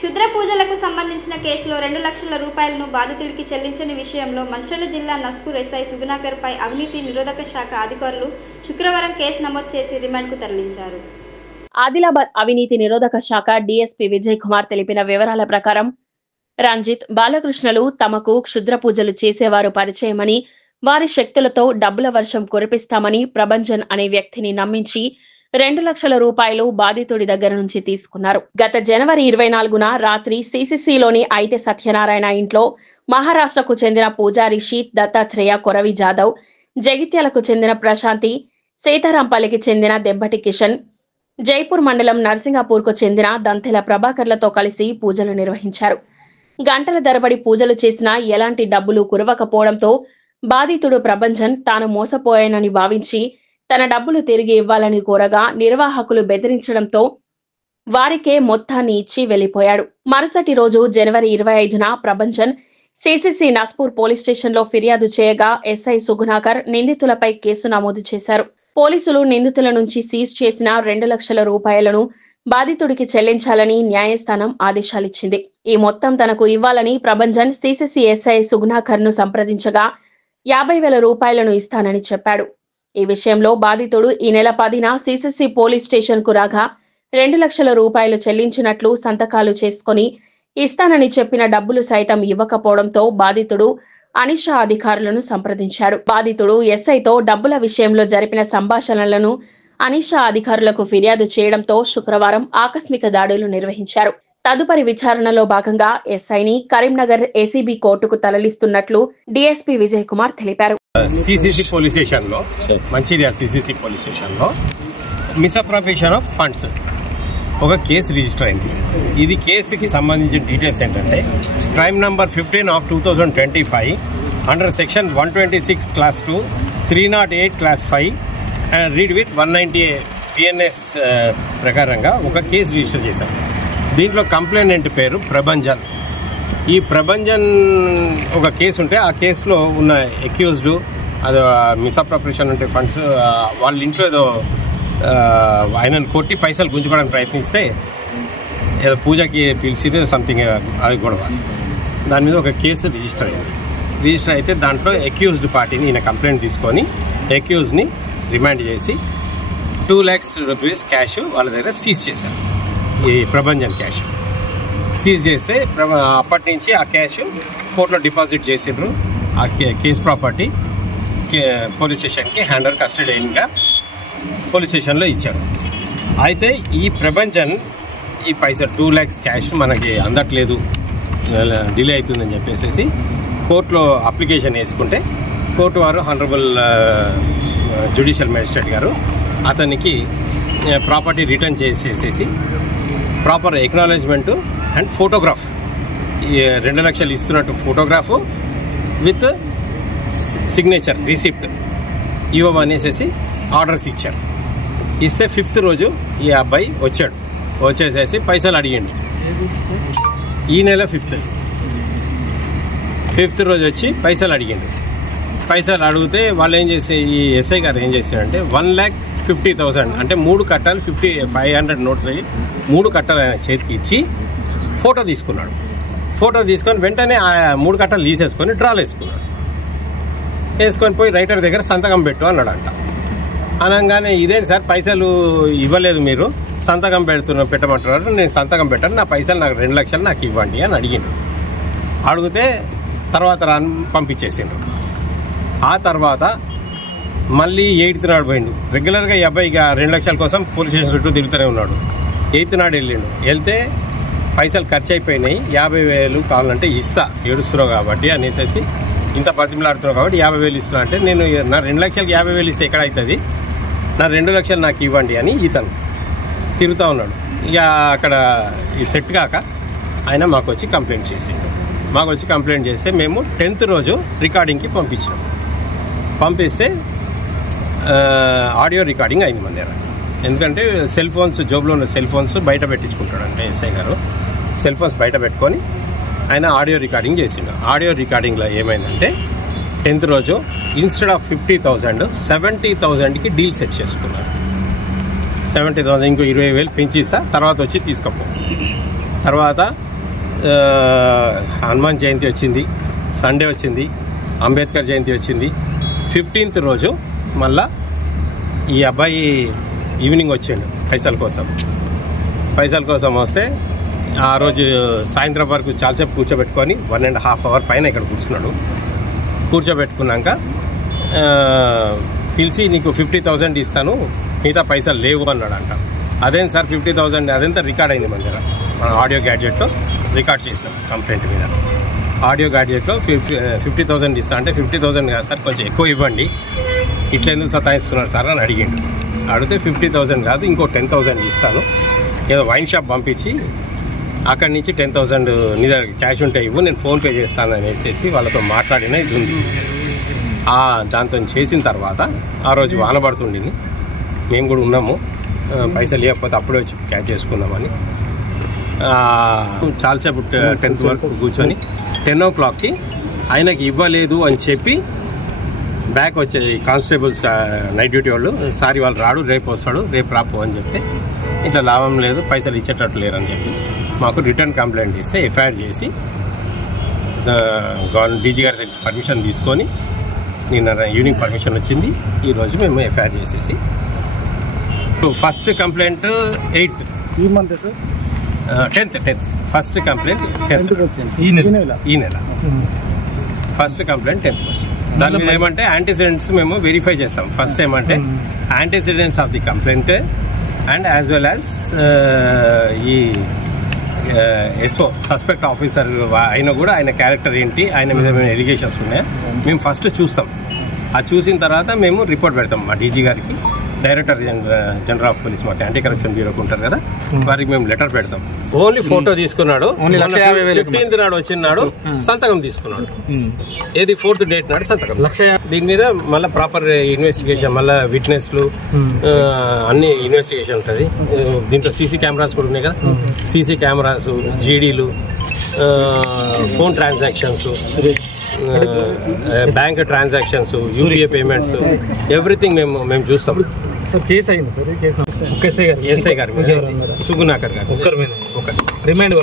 క్షుద్ర పూజలకు సంబంధించిన కేసులో 2 లక్షల రూపాయలను బాధితుడికి చెల్లించని విషయంలో మంచిర్యాల జిల్లా నస్పూర్ ఎస్ఐ సుగుణాకర్ పై అవినీతి నిరోధక శాఖ అధికారులు శుక్రవారం కేసు నమోదు చేసి రిమాండ్కు తరలించారు. ఆదిలాబాద్ అవినీతి నిరోధక శాఖ డీఎస్పీ విజయ్ కుమార్ తెలిపిన వివరాల ప్రకారం రంజిత్, బాలకృష్ణలు తమకు క్షుద్ర పూజలు చేసేవారు పరిచయమని, వారి శక్తులతో డబ్బుల వర్షం కురిపిస్తామని ప్రభంజన్ అనే వ్యక్తిని నమ్మించి 2 లక్షల రూపాయలు బాధితుడి దగ్గర నుంచి తీసుకున్నారు. గత జనవరి 24న రాత్రి సిసిసిలోని ఐతే సత్యనారాయణ ఇంట్లో మహారాష్ట్రకు చెందిన పూజారి షీత్ దత్తాత్రేయ కొరవి జాదవ్, జగిత్యాలకు చెందిన ప్రశాంతి, సీతారాంపల్లికి చెందిన దెబ్బటి కిషన్, జైపూర్ మండలం నర్సింగాపూర్కు చెందిన దంతెల ప్రభాకర్లతో కలిసి పూజలు నిర్వహించారు. గంటల తరబడి పూజలు చేసినా ఎలాంటి డబ్బులు కురవకపోవడంతో బాధితుడు ప్రభంజన్ తాను మోసపోయానని భావించి తన డబ్బులు తిరిగి ఇవ్వాలని కోరగా నిర్వాహకులు బెదిరించడంతో వారికే మొత్తాన్ని ఇచ్చి వెళ్లిపోయాడు. మరుసటి రోజు జనవరి 25న ప్రభంజన్ సిసిసి నస్పూర్ పోలీస్ స్టేషన్లో ఫిర్యాదు చేయగా ఎస్ఐ సుగుణాకర్ నిందితులపై కేసు నమోదు చేశారు. పోలీసులు నిందితుల నుంచి సీజ్ చేసిన 2 లక్షల రూపాయలను బాధితుడికి చెల్లించాలని న్యాయస్థానం ఆదేశాలిచ్చింది. ఈ మొత్తం తనకు ఇవ్వాలని ప్రభంజన్ సిసిసి ఎస్ఐ సుగుణాకర్ ను సంప్రదించగా 50,000 రూపాయలను ఇస్తానని చెప్పాడు. ఈ విషయంలో బాధితుడు ఈ నెల 10న సిసిసి పోలీస్ స్టేషన్ కు రాగా 2 లక్షల రూపాయలు చెల్లించినట్లు సంతకాలు చేసుకుని ఇస్తానని చెప్పిన డబ్బులు సైతం ఇవ్వకపోవడంతో బాధితుడు అనిషా అధికారులను సంప్రదించాడు. బాధితుడు ఎస్ఐతో డబ్బుల విషయంలో జరిపిన సంభాషణలను అనిషా అధికారులకు ఫిర్యాదు చేయడంతో శుక్రవారం ఆకస్మిక దాడులు నిర్వహించారు. తదుపరి విచారణలో భాగంగా ఎస్ఐని కరీంనగర్ ఏసీబీ కోర్టుకు తరలిస్తున్నట్లు డీఎస్పీ విజయ్ కుమార్ తెలిపారు. సిసిసి పోలీస్ స్టేషన్ లో, మంచిర్యాల సిసిసి పోలీస్ స్టేషన్ లో మిస్అప్రోప్రియేషన్ ఆఫ్ ఫండ్స్ ఒక కేసు రిజిస్టర్ అయింది. ఇది కేసుకి సంబంధించిన డీటెయిల్స్ ఏంటంటే crime number 15 of 2025 under section 126 class 2 308 class 5 and read with 190 PNS ప్రకారంగా ఒక కేసు రిజిస్టర్ చేశారు. దీంట్లో కంప్లైనెంట్ పేరు ప్రభంజన్. ఈ ప్రభంజన్ ఒక కేసు ఉంటే ఆ కేసులో ఉన్న అక్యూజ్డ్ అది మిస్అప్రోప్రియేషన్ ఉంటే ఫండ్స్ వాళ్ళ ఇంట్లో ఏదో ఆయనను కొట్టి పైసలు గుంజుకోవడానికి ప్రయత్నిస్తే ఏదో పూజకి పిలిచి సంథింగ్ అది గొడవ, దాని మీద ఒక కేసు రిజిస్టర్ అయింది. రిజిస్టర్ అయితే దాంట్లో అక్యూజ్డ్ పార్టీని ఈయన కంప్లైంట్ తీసుకొని అక్యూజ్ని రిమాండ్ చేసి 2 lakhs రూపీస్ క్యాష్ వాళ్ళ దగ్గర సీజ్ చేశారు. ఈ ప్రభంజన్ క్యాష్ సీజ్ చేస్తే అప్పటి నుంచి ఆ క్యాష్ కోర్టులో డిపాజిట్ చేసిండ్రు. ఆ కేసు ప్రాపర్టీ పోలీస్ స్టేషన్కి హ్యాండ్ ఓవర్ కస్టడీగా పోలీస్ స్టేషన్లో ఇచ్చారు. అయితే ఈ ప్రభంజన్ ఈ పైసా 2 lakhs క్యాష్ మనకి అందట్లేదు, డిలే అవుతుందని చెప్పేసి కోర్టులో అప్లికేషన్ వేసుకుంటే కోర్టు వారు హానరబుల్ జ్యుడిషియల్ మేజిస్ట్రేట్ గారు అతనికి ప్రాపర్టీ రిటర్న్ చేసేసి ప్రాపర్ ఎక్నాలెడ్జ్మెంట్ అండ్ ఫోటోగ్రాఫ్ 2 లక్షలు ఇస్తున్నట్టు ఫోటోగ్రాఫ్ విత్ సిగ్నేచర్ రిసిప్ట్ ఇవ్వమనేసి ఆర్డర్స్ ఇచ్చారు. ఇస్తే 5th రోజు ఈ అబ్బాయి వచ్చేసేసి పైసలు అడిగిండు. ఈ నెల 5th రోజు వచ్చి పైసలు అడిగిండు. పైసలు అడిగితే వాళ్ళు ఏం చేసే ఈ ఎస్ఐ గారు ఏం చేశారంటే 1,50,000 అంటే 3 కట్టాలు 500 నోట్స్ అయ్యి 3 కట్టాలు ఆయన చేతికి ఇచ్చి ఫోటో తీసుకున్నాడు. ఫోటో తీసుకొని వెంటనే ఆ 3 కట్టాలు తీసేసుకొని డ్రాలు వేసుకొని పోయి రైటర్ దగ్గర సంతకం పెట్టు అన్నాడంట. అనగానే ఇదేంటి సార్ పైసలు ఇవ్వలేదు, మీరు సంతకం పెట్టమంటున్నారు, నేను సంతకం పెట్టాను, నా పైసలు నాకు 2 లక్షలు నాకు ఇవ్వండి అని అడిగితే తర్వాత పంపించేసిండ్రు. ఆ తర్వాత మళ్ళీ 8th నాడు పోయిండు. రెగ్యులర్గా ఈ అబ్బాయి 2 లక్షల కోసం పోలీస్ స్టేషన్ చుట్టూ తిరుగుతూనే ఉన్నాడు. 8th నాడు వెళ్తే పైసలు ఖర్చు అయిపోయినాయి, 50,000 కావాలంటే ఇస్తా, ఏడుస్తున్నావు కాబట్టి అనేసి ఇంత బతిమలాడుతున్నావు కాబట్టి 50,000 ఇస్తున్నా అంటే నేను నా 2 లక్షలకి 50,000 ఇస్తే ఎక్కడ అవుతుంది, నా 2 లక్షలు నాకు ఇవ్వండి అని ఇతను తిరుగుతూ ఉన్నాడు. ఇక అక్కడ ఈ సెట్ కాక ఆయన మాకు వచ్చి కంప్లైంట్ చేస్తే మేము 10th రోజు రికార్డింగ్కి పంపిస్తే ఆడియో రికార్డింగ్ అయింది మన దగ్గర. ఎందుకంటే సెల్ ఫోన్స్, జోబులో ఉన్న సెల్ ఫోన్స్ బయట పెట్టించుకుంటాడు. అంటే ఎస్ఐ గారు సెల్ ఫోన్స్ బయట పెట్టుకొని ఆయన ఆడియో రికార్డింగ్ చేసిండు. ఆడియో రికార్డింగ్లో ఏమైందంటే 10th రోజు ఇన్స్టెడ్ ఆఫ్ 50,000 70,000కి డీల్ సెట్ చేసుకున్నారు. 70,000 ఇంకో 20,000 పెంచిస్తా, తర్వాత వచ్చి తీసుకోపో. తర్వాత హనుమాన్ జయంతి వచ్చింది, సండే వచ్చింది, అంబేద్కర్ జయంతి వచ్చింది. 15th రోజు మళ్ళా ఈ అబ్బాయి ఈవినింగ్ వచ్చిండు పైసల కోసం వస్తే ఆ రోజు సాయంత్రం వరకు చాలాసేపు కూర్చోబెట్టుకొని 1.5 hour పైన ఇక్కడ కూర్చోబెట్టుకున్నాక పిలిచి నీకు 50,000 ఇస్తాను, మిగతా పైసలు లేవు అన్నాడంట. అదేం సార్ 50,000? అదంతా రికార్డ్ అయింది మన దగ్గర, మన ఆడియో గ్యాడ్జెట్లో రికార్డ్ చేసినాం కంప్లైంట్ మీద. ఆడియో గ్యాడ్జెట్లో 50,000 ఇస్తా అంటే 50,000 కాదు సార్, కొంచెం ఎక్కువ ఇవ్వండి, ఇట్లా ఎందుకు సతాయిస్తున్నారు సార్ అని అడిగిండు. అడిగితే 50,000 కాదు, ఇంకో 10,000 ఇస్తాను, ఏదో వైన్ షాప్ పంపించి అక్కడి నుంచి 10,000 నీ దగ్గర క్యాష్ ఉంటే ఇవ్వు, నేను ఫోన్పే చేస్తాను అనేసి వాళ్ళతో మాట్లాడిన ఇది ఉంది. దాంతో చేసిన తర్వాత ఆ రోజు వాన పడుతుండింది, మేము కూడా ఉన్నాము, పైసలు లేకపోతే అప్పుడే వచ్చి క్యాచ్ చేసుకుందామని చాలాసేపు 10th వరకు కూర్చొని 10 o'clockకి ఆయనకి ఇవ్వలేదు అని చెప్పి బ్యాక్ వచ్చే కానిస్టేబుల్స్ నైట్ డ్యూటీ వాళ్ళు, సారీ వాళ్ళు రాడు, రేపు వస్తాడు, రేపు రాపో అని చెప్తే ఇట్లా లాభం లేదు, పైసలు ఇచ్చేటట్టు లేరని చెప్పి మాకు రిటర్న్ కంప్లైంట్ ఇస్తే ఎఫ్ఐఆర్ చేసి డీజీ గారి దగ్గర పర్మిషన్ తీసుకొని నిన్న ఈవినింగ్ పర్మిషన్ వచ్చింది. ఈరోజు మేము ఎఫ్ఐఆర్ చేసేసి ఫస్ట్ కంప్లైంట్ 8th ఈ month sir 10th first complaint 10th ఈ నెల ఫస్ట్ కంప్లైంట్ 10th వచ్చింది. దాని మీద ఏమంటే యాంటీసిడెంట్స్ మేము వెరిఫై చేస్తాం. ఫస్ట్ ఏమంటే antecedents of the complaint and as well as ఈ ఎస్ఓ సస్పెక్ట్ ఆఫీసర్ అయినా కూడా ఆయన క్యారెక్టర్ ఏంటి, ఆయన మీద మేము ఎలిగేషన్స్ ఉన్నాయా మేము ఫస్ట్ చూస్తాం. అది చూసిన తర్వాత మేము రిపోర్ట్ పెడతాం మా డీజీ గారికి, డైరెక్టర్ జనరల్ ఆఫ్ పోలీస్, మాకు యాంటీ కరప్షన్ బ్యూరోకి ఉంటారు కదా, వారికి మేము లెటర్ పెడతాం. ఓన్లీ ఫోటో తీసుకున్నాడు, 15th నాడు వచ్చినాడు సంతకం తీసుకున్నాడు, ఏది 4th date నాడు సంతకం. దీని మీద మళ్ళీ ప్రాపర్ ఇన్వెస్టిగేషన్, మళ్ళీ విట్నెస్లు అన్ని ఇన్వెస్టిగేషన్ ఉంటుంది. దీంట్లో సీసీ కెమెరాస్ కూడా ఉన్నాయి కదా, సీసీ కెమెరాస్, జీడీలు, phone transactions, bank transactions, UPI payments, everything మేము చూస్తాం. సార్ కేసు అయింది సార్, ఎస్ఐ గారు సుగుణాకర్ గారు ఒక్కరి మీద రిమైండ్